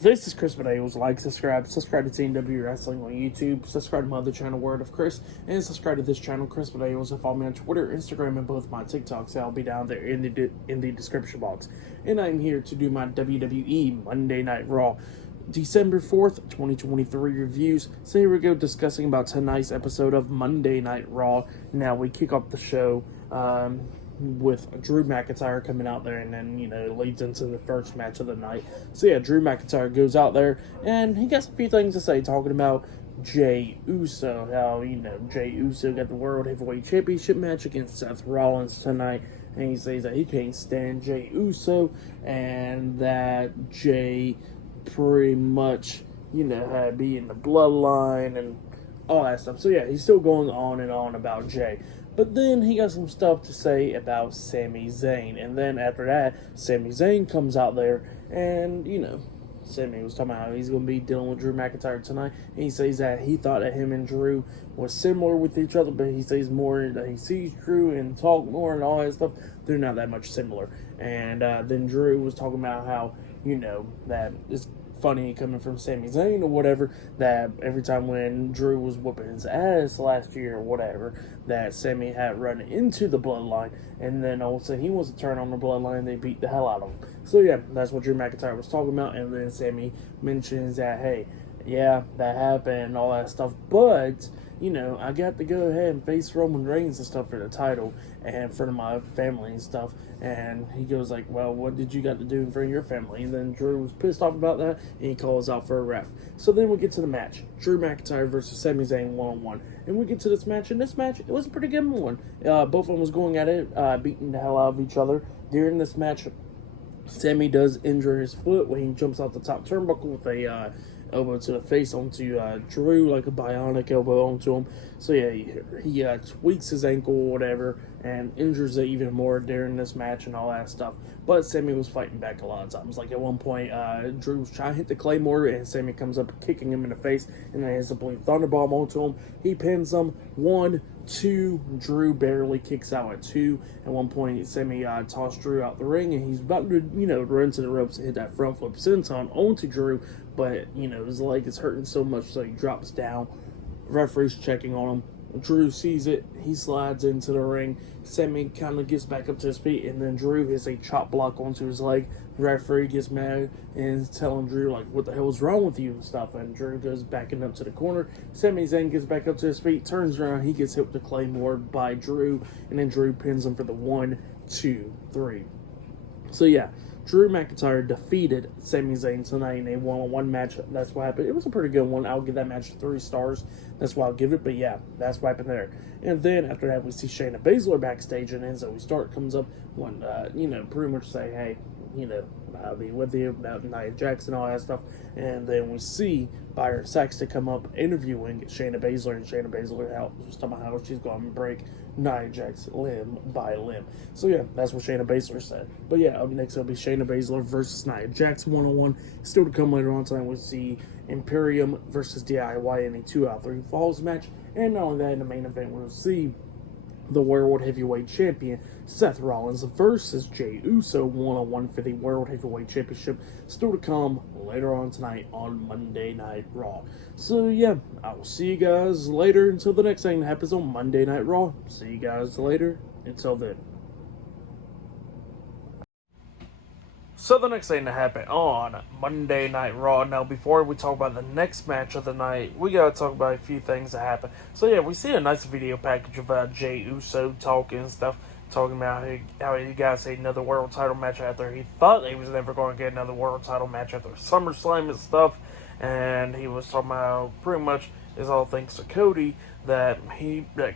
This is Chris Videos. Like, subscribe to TNW Wrestling on YouTube, subscribe to my other channel, Word of Chris, and subscribe to this channel, Chris Videos, and follow me on Twitter, Instagram, and both my TikToks. I'll be down there in the description box. And I'm here to do my WWE Monday Night Raw December 4th, 2023 reviews. So here we go, discussing about tonight's episode of Monday Night Raw. Now we kick off the show with Drew McIntyre coming out there, and then, it leads into the first match of the night. So yeah, Drew McIntyre goes out there, and he got a few things to say, talking about Jey Uso, how, Jey Uso got the World Heavyweight Championship match against Seth Rollins tonight, and he says that he can't stand Jey Uso, and that Jey pretty much, had to be in the bloodline, and all that stuff. So yeah, he's still going on and on about Jey. But then he got some stuff to say about Sami Zayn. And then after that, Sami Zayn comes out there and, Sami was talking about how he's going to be dealing with Drew McIntyre tonight. And he says that he thought that him and Drew was similar with each other, but he says more that he sees Drew and talk more and all that stuff. They're not that much similar. And then Drew was talking about how, that it's funny coming from Sami Zayn or whatever, that every time when Drew was whooping his ass last year or whatever, that Sami had run into the bloodline, and then all of a sudden he wants to turn on the bloodline and they beat the hell out of him. So yeah, that's what Drew McIntyre was talking about. And then Sami mentions that, hey, yeah, that happened and all that stuff, but I got to go ahead and face Roman Reigns and stuff for the title and for my family and stuff. And he goes like, well, what did you got to do in front of your family? And then Drew was pissed off about that, and he calls out for a ref. So then we get to the match. Drew McIntyre versus Sami Zayn one-on-one. And we get to this match, and this match, it was a pretty good one. Both of them was going at it, beating the hell out of each other. During this match, Sami does injure his foot when he jumps off the top turnbuckle with a elbow to the face onto Drew, like a bionic elbow onto him. So yeah, he tweaks his ankle or whatever and injures it even more during this match and all that stuff. But Sami was fighting back a lot of times. Like at one point, Drew was trying to hit the Claymore, and Sami comes up kicking him in the face, and then hits a Blue Thunderbomb onto him. He pins him 1, 2. Drew barely kicks out at 2. At one point, Sami tossed Drew out the ring, and he's about to, run to the ropes and hit that front flip senton onto Drew, but, his leg is hurting so much, so he drops down. Referee's checking on him. Drew sees it. He slides into the ring. Sami kind of gets back up to his feet, and then Drew hits a chop block onto his leg. The referee gets mad and is telling Drew, like, what the hell is wrong with you and stuff. And Drew goes backing up to the corner. Sami Zayn gets back up to his feet, turns around. He gets hit with the Claymore by Drew, and then Drew pins him for the 1, 2, 3. So, yeah. Drew McIntyre defeated Sami Zayn tonight in a one-on-one match. That's what happened. It was a pretty good one. I'll give that match 3 stars. That's why I'll give it. But yeah, that's what happened there. And then after that, we see Shayna Baszler backstage, and then Zoe Stark comes up, pretty much say, hey, I'll be with you about Nia Jax and all that stuff. And then we see Byron Saxton come up interviewing Shayna Baszler, and Shayna Baszler was talking about how she's going to break Nia Jax limb by limb. So yeah, that's what Shayna Baszler said. But yeah, up next it'll be Shayna Baszler versus Nia Jax one-on-one. Still to come later on tonight, we'll see Imperium versus DIY in a 2 out of 3 falls match. And not only that, in the main event, we'll see the World Heavyweight Champion Seth Rollins versus Jey Uso one-on-one for the World Heavyweight Championship. Still to come later on tonight on Monday Night Raw. So yeah, I will see you guys later until the next thing that happens on Monday Night Raw. See you guys later. Until then. So the next thing to happen on Monday Night Raw. Now, before we talk about the next match of the night, we gotta talk about a few things that happen. So yeah, we see a nice video package of Jey Uso talking and stuff, talking about how he got another world title match after he thought he was never going to get another world title match after SummerSlam and stuff. And he was talking about pretty much is all thanks to Cody that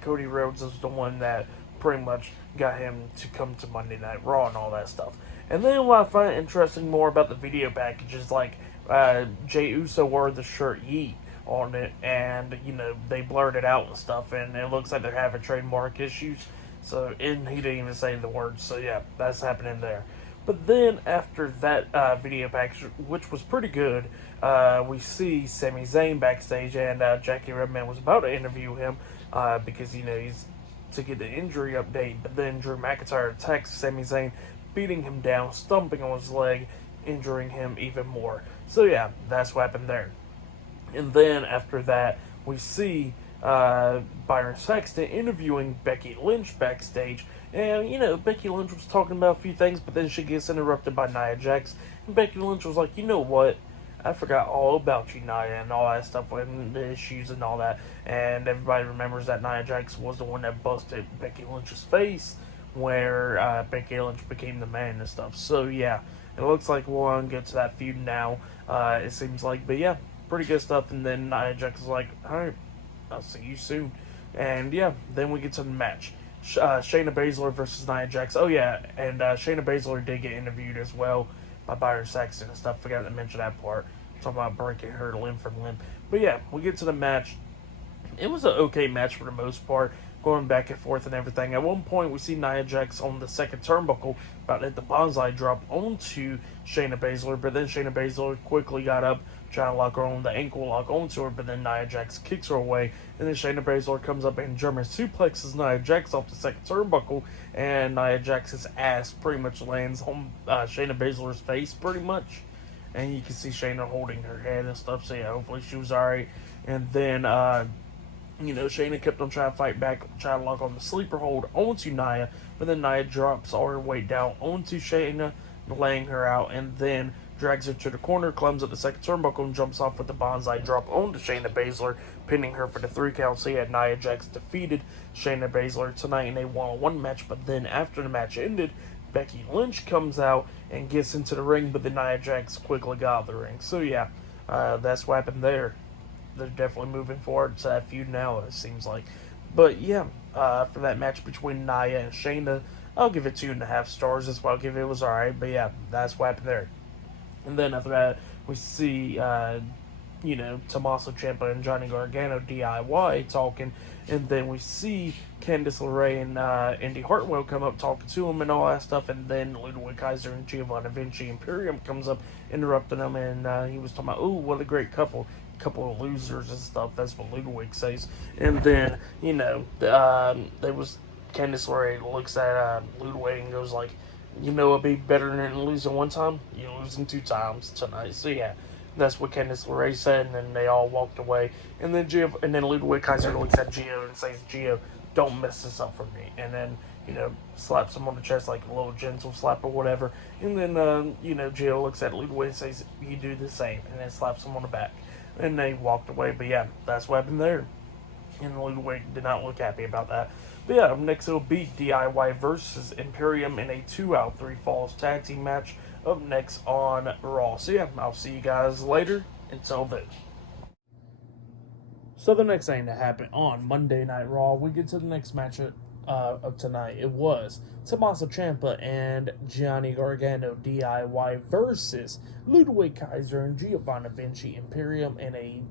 Cody Rhodes is the one that pretty much got him to come to Monday Night Raw and all that stuff. And then what I find interesting more about the video package is like Jey Uso wore the shirt Yeet on it, and they blurred it out and stuff, and it looks like they're having trademark issues. So, and he didn't even say the words. So yeah, that's happening there. But then after that video package, which was pretty good, we see Sami Zayn backstage, and Jackie Redman was about to interview him because he's to get the injury update. But then Drew McIntyre attacks Sami Zayn, beating him down, stomping on his leg, injuring him even more. So yeah, that's what happened there. And then after that, we see Byron Saxton interviewing Becky Lynch backstage. And, Becky Lynch was talking about a few things, but then she gets interrupted by Nia Jax. And Becky Lynch was like, you know what? I forgot all about you, Nia, and all that stuff, and the issues and all that. And everybody remembers that Nia Jax was the one that busted Becky Lynch's face, where Becky Lynch became the man and stuff. So, yeah, it looks like we're going to get to that feud now, it seems like. But, yeah, pretty good stuff. And then Nia Jax is like, alright, I'll see you soon. And, yeah, then we get to the match. Shayna Baszler versus Nia Jax. Oh, yeah, and Shayna Baszler did get interviewed as well by Byron Saxton and stuff. Forgot to mention that part. Talking about breaking her limb from limb. But yeah, we get to the match. It was an okay match for the most part, going back and forth and everything. At one point, we see Nia Jax on the second turnbuckle about to hit the bonsai drop onto Shayna Baszler, but then Shayna Baszler quickly got up, trying to lock her on the ankle lock onto her, but then Nia Jax kicks her away, and then Shayna Baszler comes up and German suplexes Nia Jax off the second turnbuckle, and Nia Jax's ass pretty much lands on Shayna Baszler's face, pretty much. And you can see Shayna holding her head and stuff, so yeah, hopefully she was alright. And then, Shayna kept on trying to fight back, trying to lock on the sleeper hold onto Nia, but then Nia drops all her weight down onto Shayna, laying her out, and then drags her to the corner, climbs up the second turnbuckle, and jumps off with the bonsai drop onto Shayna Baszler, pinning her for the 3 count. So yeah, Nia Jax defeated Shayna Baszler tonight in a one-on-one match, but then after the match ended, Becky Lynch comes out and gets into the ring, but then Nia Jax quickly got out of the ring. So yeah, that's what happened there. They're definitely moving forward to that feud now, it seems like. But yeah, for that match between Nia and Shayna, I'll give it 2.5 stars. That's what I'll give it. It was alright, but yeah, that's what happened there. And then after that, we see, Tommaso Ciampa and Johnny Gargano DIY talking. And then we see Candice LeRae and Indy Hartwell come up talking to him and all that stuff. And then Ludwig Kaiser and Giovanni Vinci Imperium comes up interrupting them. And he was talking about, ooh, what a great couple of losers and stuff. That's what Ludwig says. And then, there was Candice LeRae looks at Ludwig and goes like, it'd be better than losing one time. You're losing 2 times tonight. So yeah, that's what Candice LeRae said, and then they all walked away. And then Ludwig Kaiser looks at Gio and says, "Gio, don't mess this up for me." And then slaps him on the chest like a little gentle slap or whatever. And then Gio looks at Ludwig and says, "You do the same," and then slaps him on the back. And they walked away. But yeah, that's what happened there. And Ludwig did not look happy about that. But yeah, next it'll be DIY versus Imperium in a 2 out of 3 falls tag team match up next on Raw. So yeah, I'll see you guys later. Until then. So the next thing that happened on Monday Night Raw, we get to the next match of tonight. It was Tommaso Ciampa and Johnny Gargano DIY versus Ludwig Kaiser and Giovanni Vinci Imperium in a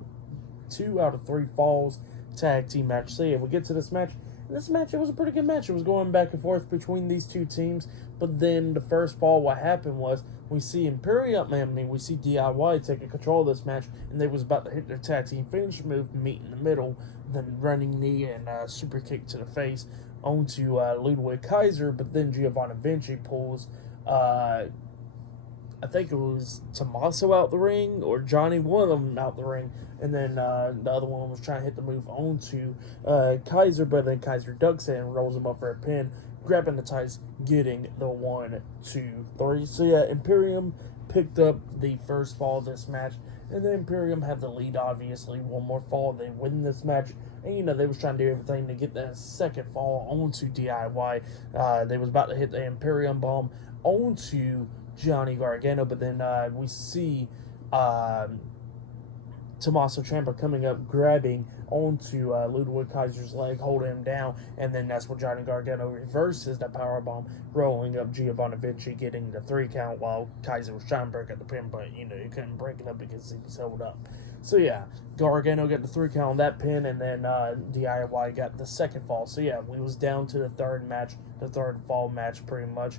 2 out of 3 falls tag team match. So yeah, we get to this match. This match, it was a pretty good match. It was going back and forth between these two teams. But then the first fall, what happened was we see we see DIY taking control of this match, and they was about to hit their tag team finish move, meet in the middle, then running knee and super kick to the face onto Ludwig Kaiser. But then Giovanni Vinci pulls, I think it was Tommaso out the ring, or Johnny, one of them out the ring. And then the other one was trying to hit the move onto Kaiser, but then Kaiser ducks it and rolls him up for a pin, grabbing the tights, getting the 1, 2, 3. So yeah, Imperium picked up the first fall of this match, and then Imperium had the lead, obviously. One more fall, they win this match. And, they was trying to do everything to get that second fall onto DIY. They was about to hit the Imperium bomb onto Johnny Gargano, but then we see Tommaso Ciampa coming up, grabbing onto Ludwig Kaiser's leg, holding him down, and then that's when Johnny Gargano reverses that powerbomb, rolling up Giovanni Vinci, getting the 3 count while Kaiser was trying to break up the pin, but, he couldn't break it up because he was held up. So, yeah, Gargano got the 3 count on that pin, and then DIY got the second fall. So, yeah, we was down to the third match, the third fall match, pretty much,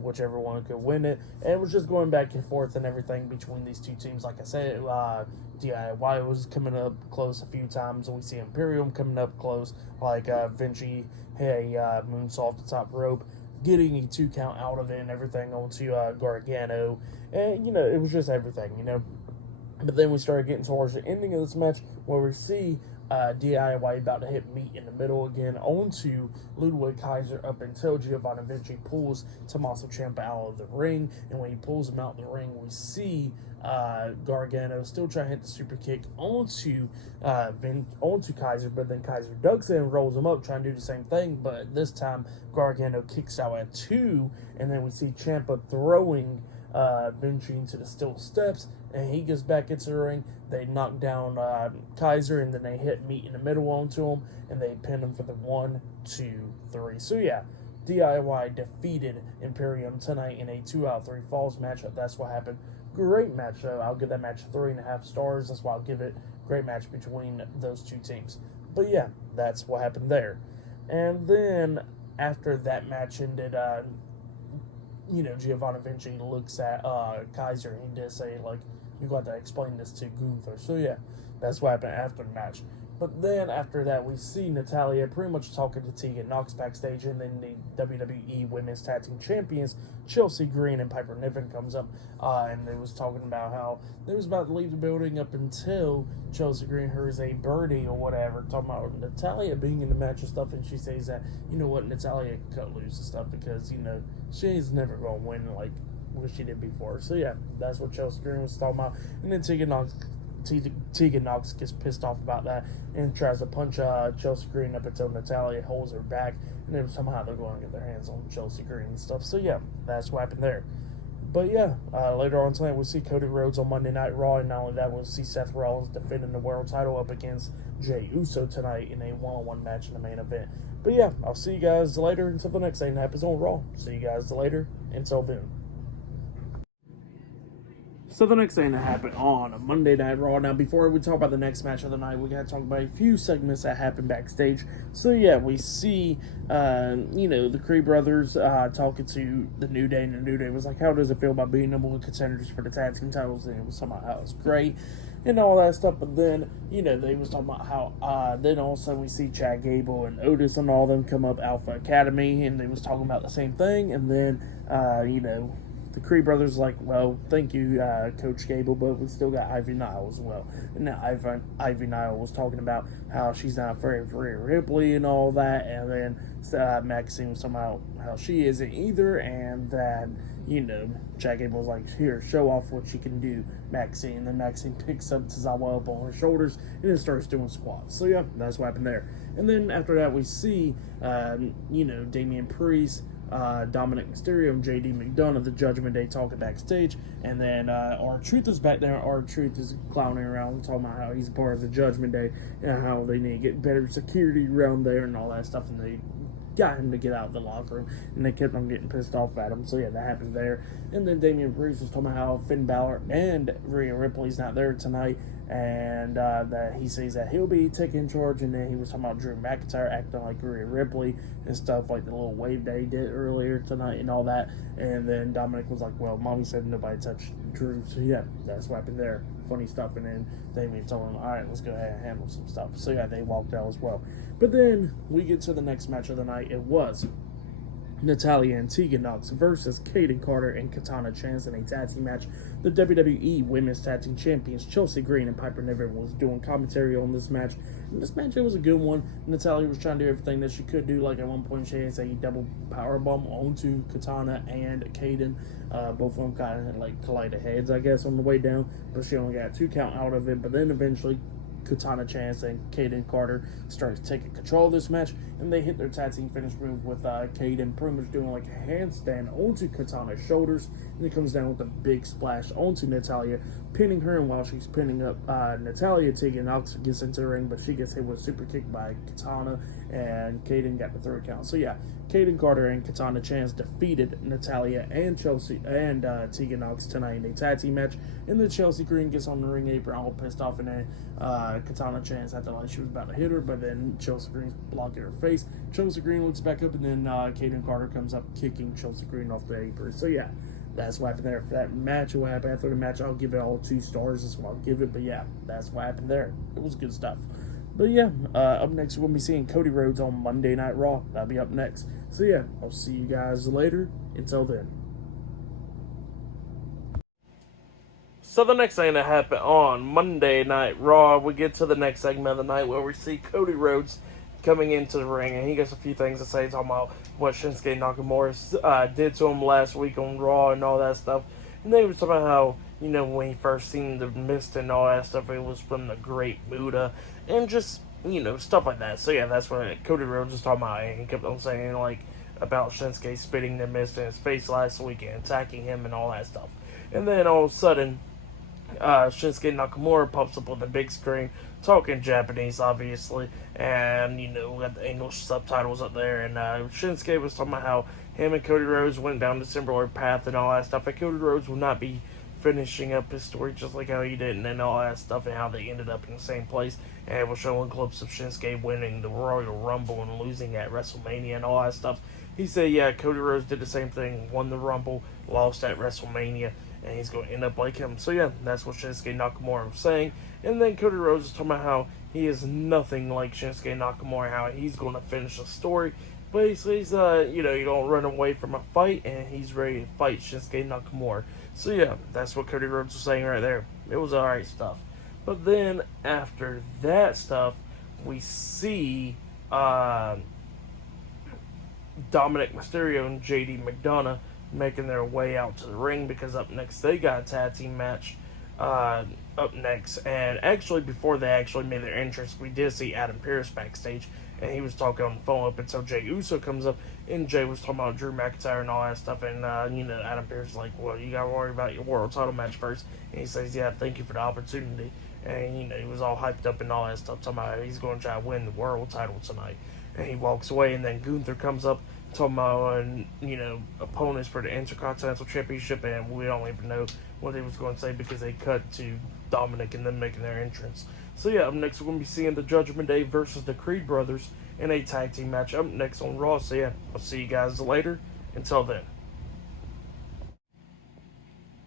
whichever one could win it. And it was just going back and forth and everything between these two teams. Like I said, DIY was coming up close a few times, and we see Imperium coming up close, like Vinci hit a moonsault off the top rope, getting a 2 count out of it and everything onto Gargano. And, it was just everything. But then we started getting towards the ending of this match where we see DIY about to hit meat in the middle again onto Ludwig Kaiser up until Giovanni Vinci pulls Tommaso Ciampa out of the ring. And when he pulls him out of the ring, we see Gargano still trying to hit the super kick onto Kaiser, but then Kaiser ducks in and rolls him up, trying to do the same thing. But this time, Gargano kicks out at 2, and then we see Ciampa throwing Vinci into the steel steps, and he gets back into the ring. They knock down Kaiser, and then they hit meat in the middle onto him, and they pin him for the 1, 2, 3. So yeah, DIY defeated Imperium tonight in a 2 out of 3 falls matchup. That's what happened. Great match, though. I'll give that match 3.5 stars. That's why I'll give it. Great match between those two teams. But yeah, that's what happened there. And then after that match ended, Giovanni Vinci looks at Kaiser, and he did say, like, you got to explain this to Gunther. So yeah, that's what happened after the match. But then after that, we see Natalya pretty much talking to Tegan Nox backstage, and then the WWE Women's Tag Team Champions, Chelsea Green and Piper Niven, comes up, and they was talking about how they was about to leave the building up until Chelsea Green hears a birdie or whatever, talking about Natalya being in the match and stuff, and she says that, Natalya cut loose and stuff because, she's never going to win like what she did before. So yeah, that's what Chelsea Green was talking about. And then Tegan Nox gets pissed off about that and tries to punch Chelsea Green up until Natalya holds her back, and then somehow they're going to get their hands on Chelsea Green and stuff. So yeah, that's what happened there. But yeah, later on tonight we'll see Cody Rhodes on Monday Night Raw, and not only that, we'll see Seth Rollins defending the world title up against Jey Uso tonight in a one-on-one match in the main event. But yeah, I'll see you guys later until the next thing that happens on Raw. See you guys later. Until then. So the next thing that happened on Monday Night Raw. Now, before we talk about the next match of the night, we got to talk about a few segments that happened backstage. So yeah, we see, the Creed brothers talking to the New Day, and the New Day was like, how does it feel about being number one contenders for the tag team titles? And it was somehow how it was great and all that stuff. But then, they was talking about how, then also we see Chad Gable and Otis and all them come up, Alpha Academy, and they was talking about the same thing. And then, the Creed brothers like, well, thank you, Coach Gable, but we still got Ivy Nile as well. And now Ivy Nile was talking about how she's not afraid of Rhea Ripley and all that, and then Maxine was talking about how she isn't either, and that, Chad Gable was like, here, show off what she can do, Maxine. And then Maxine picks up Tozawa up on her shoulders and then starts doing squats. So yeah, that's what happened there. And then after that, we see, Damian Priest, Dominic Mysterio and JD McDonough, the Judgment Day, talking backstage, and then R-Truth is back there. R-Truth is clowning around, talking about how he's a part of the Judgment Day and how they need to get better security around there and all that stuff, and they got him to get out of the locker room, and they kept on getting pissed off at him. So yeah, that happened there. And then Damian Priest was talking about how Finn Balor and Rhea Ripley's not there tonight, and that he says that he'll be taking charge. And then he was talking about Drew McIntyre acting like Rhea Ripley and stuff, like the little wave that he did earlier tonight and all that. And then Dominic was like, well, Mommy said nobody touched Drew. So yeah, that's what happened there. Funny stuff. And then Damian told him, all right, let's go ahead and handle some stuff. So yeah, they walked out as well. But then we get to the next match of the night. It was Natalya and Tegan Nox versus Kaden Carter and Katana Chance in a tag team match. The WWE Women's Tag Team Champions Chelsea Green and Piper Niven was doing commentary on this match. And this match, it was a good one. Natalya was trying to do everything that she could do. Like at one point, she has a double powerbomb onto Katana and Kaden. Both of them kind of like collided heads, I guess, on the way down. But she only got 2 count out of it. But then eventually, Katana Chance and Kaden Carter starts taking control of this match, and they hit their tag team finish move with Kaden pretty much doing like a handstand onto Katana's shoulders, and it comes down with a big splash onto Natalya, pinning her. And while she's pinning up Natalya, Tegan Nox gets into the ring, but she gets hit with a super kick by Katana, and Kaden got the 3rd count. So yeah, Kaden Carter and Katana Chance defeated Natalya and Chelsea and Tegan Nox tonight in a tag team match. And then Chelsea Green gets on the ring apron all pissed off, and then Katana Chance acted like she was about to hit her, but then Chelsea Green's blocking her face. Chelsea Green looks back up, and then Kaden Carter comes up kicking Chelsea Green off the apron. So yeah, that's what happened there for that match. What happened after the match, I'll give it all 2 stars. That's what I'll give it. But yeah, that's what happened there. It was good stuff. But yeah, up next we're gonna be seeing Cody Rhodes on Monday Night Raw. That'll be up next. So yeah, I'll see you guys later. Until then. So the next thing that happened on Monday Night Raw, we get to the next segment of the night where we see Cody Rhodes coming into the ring, and he gets a few things to say, talking about what Shinsuke Nakamura did to him last week on Raw and all that stuff. And they was talking about how, when he first seen the mist and all that stuff, it was from the Great Muta, and just, stuff like that. So yeah, that's what Cody Rhodes was talking about, and he kept on saying, about Shinsuke spitting the mist in his face last week and attacking him and all that stuff. And then all of a sudden, Shinsuke Nakamura pops up on the big screen, talking Japanese, obviously, and, we got the English subtitles up there, and Shinsuke was talking about how him and Cody Rhodes went down the similar path and all that stuff, and Cody Rhodes will not be finishing up his story just like how he did, and all that stuff, and how they ended up in the same place, and it was showing clips of Shinsuke winning the Royal Rumble and losing at WrestleMania and all that stuff. He said, yeah, Cody Rhodes did the same thing, won the Rumble, lost at WrestleMania, and he's going to end up like him. So yeah, that's what Shinsuke Nakamura was saying. And then Cody Rhodes is talking about how he is nothing like Shinsuke Nakamura, how he's going to finish the story. But he says, you don't run away from a fight, and he's ready to fight Shinsuke Nakamura. So yeah, that's what Cody Rhodes was saying right there. It was alright stuff. But then after that stuff, we see Dominic Mysterio and JD McDonough making their way out to the ring, because up next they got a tag team match up next. And actually, before they actually made their entrance, we did see Adam Pearce backstage, and he was talking on the phone up until Jey Uso comes up, and Jey was talking about Drew McIntyre and all that stuff, and Adam Pearce is like, well, you gotta worry about your world title match first, and he says, yeah, thank you for the opportunity, and he was all hyped up and all that stuff, talking about he's going to try to win the world title tonight. And he walks away, and then Gunther comes up, talking about, opponents for the Intercontinental Championship, and we don't even know what he was going to say, because they cut to Dominic and them making their entrance. So yeah, up next we're going to be seeing the Judgment Day versus the Creed Brothers in a tag team match up next on Raw. So yeah, I'll see you guys later. Until then.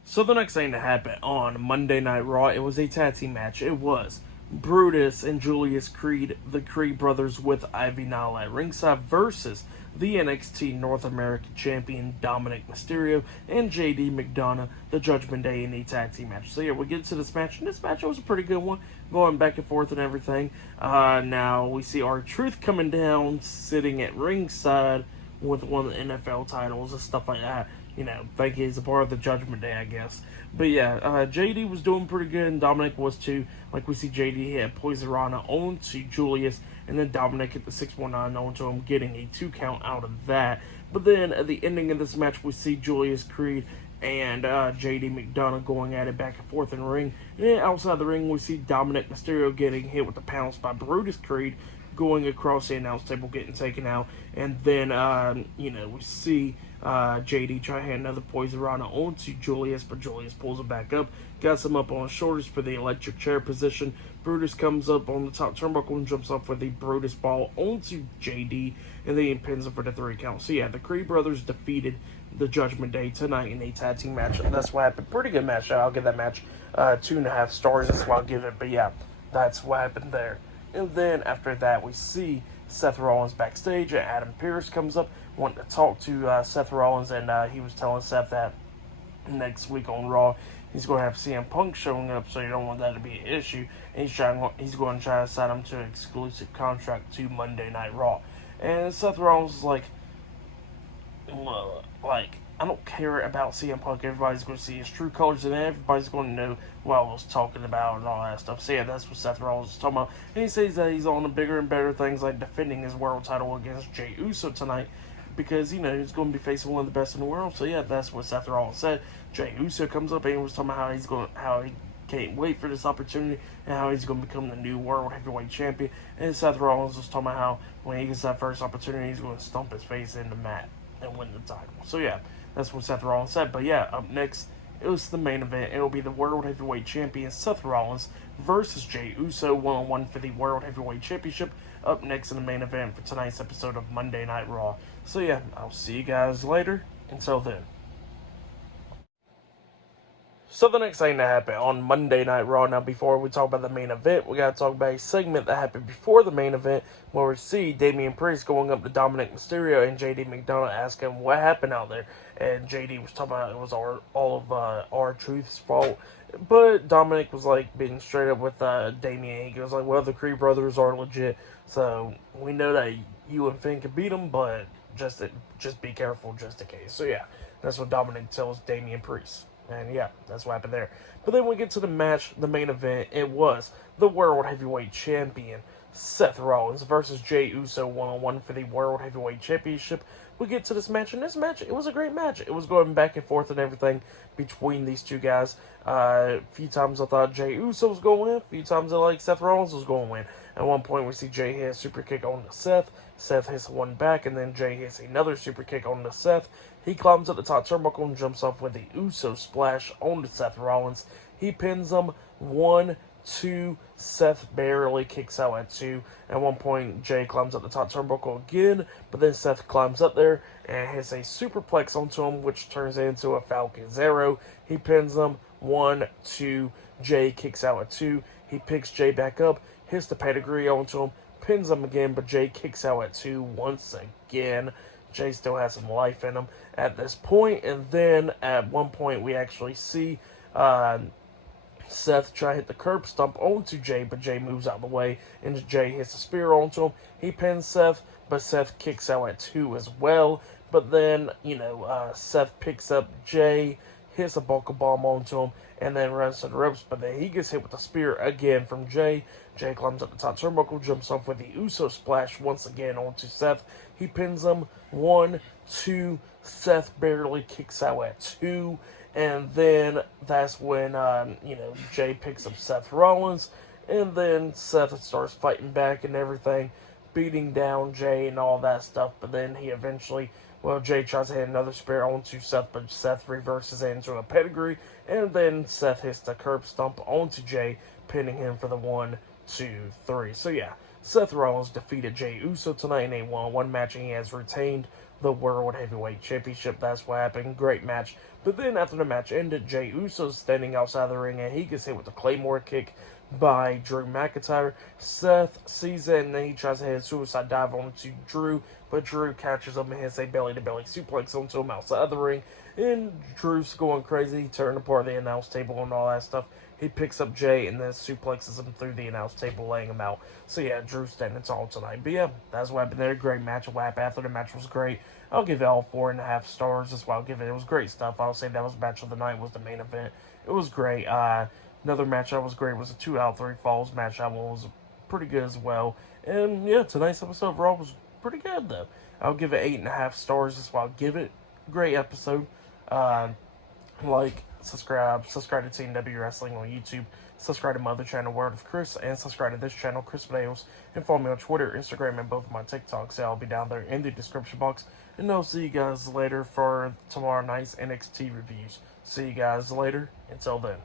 So the next thing that happened on Monday Night Raw, it was a tag team match. It was Brutus and Julius Creed, the Creed brothers, with Ivy Nile at ringside, versus the NXT North American Champion Dominic Mysterio and JD McDonough, the Judgment Day, in a tag team match. So yeah, we get to this match, and this match was a pretty good one, going back and forth and everything. Now we see R-Truth coming down, sitting at ringside with one of the NFL titles and stuff like that. Think he's a part of the Judgment Day, I guess. But yeah, JD was doing pretty good, and Dominic was too. Like, we see JD hit Poison Rana onto Julius, and then Dominic hit the 619 onto him, getting a 2 count out of that. But then at the ending of this match, we see Julius Creed and JD McDonough going at it back and forth in the ring. And then outside the ring, we see Dominic Mysterio getting hit with the pounce by Brutus Creed, going across the announce table, getting taken out. And then, we see JD try to hit another Poison Rana onto Julius, but Julius pulls it back up, got him up on his shoulders for the electric chair position. Brutus comes up on the top turnbuckle and jumps off for the Brutus ball onto JD, and then he pins him for the 3 count. So yeah, the Creed brothers defeated the Judgment Day tonight in a tag team match. That's what happened. Pretty good match. I'll give that match 2.5 stars. That's what I'll give it. But yeah, that's what happened there. And then after that, we see Seth Rollins backstage, and Adam Pearce comes up wanting to talk to Seth Rollins, and he was telling Seth that next week on Raw he's going to have CM Punk showing up, so you don't want that to be an issue. And he's going to try to sign him to an exclusive contract to Monday Night Raw. And Seth Rollins is like, I don't care about CM Punk. Everybody's going to see his true colors, and everybody's going to know what I was talking about and all that stuff. So yeah, that's what Seth Rollins is talking about. And he says that he's on to bigger and better things, like defending his world title against Jey Uso tonight, because, he's going to be facing one of the best in the world. So yeah, that's what Seth Rollins said. Jey Uso comes up and he was talking about how he can't wait for this opportunity, and how he's going to become the new World Heavyweight Champion. And Seth Rollins was talking about how when he gets that first opportunity, he's going to stomp his face in the mat and win the title. So yeah, that's what Seth Rollins said. But yeah, up next, it was the main event. It will be the World Heavyweight Champion Seth Rollins versus Jey Uso, 1-on-1 for the World Heavyweight Championship, up next in the main event for tonight's episode of Monday Night Raw. So yeah, I'll see you guys later. Until then. So the next thing that happened on Monday Night Raw, now before we talk about the main event, we got to talk about a segment that happened before the main event where we see Damian Priest going up to Dominic Mysterio and JD McDonough asking what happened out there. And JD was talking about it was all of R-Truth's fault. But Dominic was like being straight up with Damian. He goes like, well, the Creed brothers are legit, so we know that you and Finn can beat them, but just be careful just in case. So yeah, that's what Dominic tells Damian Priest. And yeah, that's what happened there. But then we get to the match, the main event. It was the World Heavyweight Champion, Seth Rollins, versus Jey Uso one-on-one for the World Heavyweight Championship. We get to this match, and this match, it was a great match. It was going back and forth and everything between these two guys. A few times I thought Jey Uso was going to win. A few times I like Seth Rollins was going to win. At one point, we see Jey hit a super kick on to Seth. Seth hits one back, and then Jey hits another super kick on to Seth. He climbs up the top turnbuckle and jumps off with the Uso splash onto Seth Rollins. He pins him 1, 2. Seth barely kicks out at 2. At one point, Jey climbs up the top turnbuckle again, but then Seth climbs up there and hits a superplex onto him, which turns into a Falcon Zero. He pins him 1, 2. Jey kicks out at 2. He picks Jey back up, hits the pedigree onto him, pins him again, but Jey kicks out at 2 once again. Jey still has some life in him at this point, and then at one point we actually see Seth try to hit the curb stomp onto Jey, but Jey moves out of the way, and Jey hits a spear onto him. He pins Seth, but Seth kicks out at 2 as well. But then, Seth picks up Jey, hits a buckle bomb onto him, and then runs to the ropes, but then he gets hit with a spear again from Jey. Jey climbs up the top turnbuckle, jumps off with the Uso splash once again onto Seth. He pins him 1, 2. Seth barely kicks out at 2. And then that's when, Jey picks up Seth Rollins. And then Seth starts fighting back and everything, beating down Jey and all that stuff. But then he eventually, Jey tries to hit another spear onto Seth, but Seth reverses it into a pedigree. And then Seth hits the curb stomp onto Jey, pinning him for the 1, 2, 3. So yeah, Seth Rollins defeated Jey Uso tonight in a one-on-one match, and he has retained the World Heavyweight Championship. That's what happened. Great match. But then after the match ended, Jey Uso's standing outside the ring, and he gets hit with a Claymore kick by Drew McIntyre. Seth sees it, and then he tries to hit a suicide dive onto Drew, but Drew catches him and hits a belly-to-belly suplex onto him outside the ring. And Drew's going crazy, tearing apart the announce table and all that stuff. He picks up Jey and then suplexes him through the announce table, laying him out. So yeah, Drew's standing tall tonight. But yeah, that's what happened there. Great match. What happened after the match was great. I'll give it all 4.5 stars. That's why I'll give it. It was great stuff. I'll say that was match of the night, was the main event. It was great. Another match that was great was a 2 out of 3 falls match. That one was pretty good as well. And yeah, tonight's episode of Raw was pretty good though. I'll give it 8.5 stars. That's why I'll give it. Great episode. Subscribe to Team W Wrestling on YouTube, subscribe to my other channel, Word of Chris, and subscribe to this channel, Chris Videos, and follow me on Twitter, Instagram, and both my TikToks. I'll be down there in the description box, and I'll see you guys later for tomorrow night's NXT reviews. See you guys later. Until then.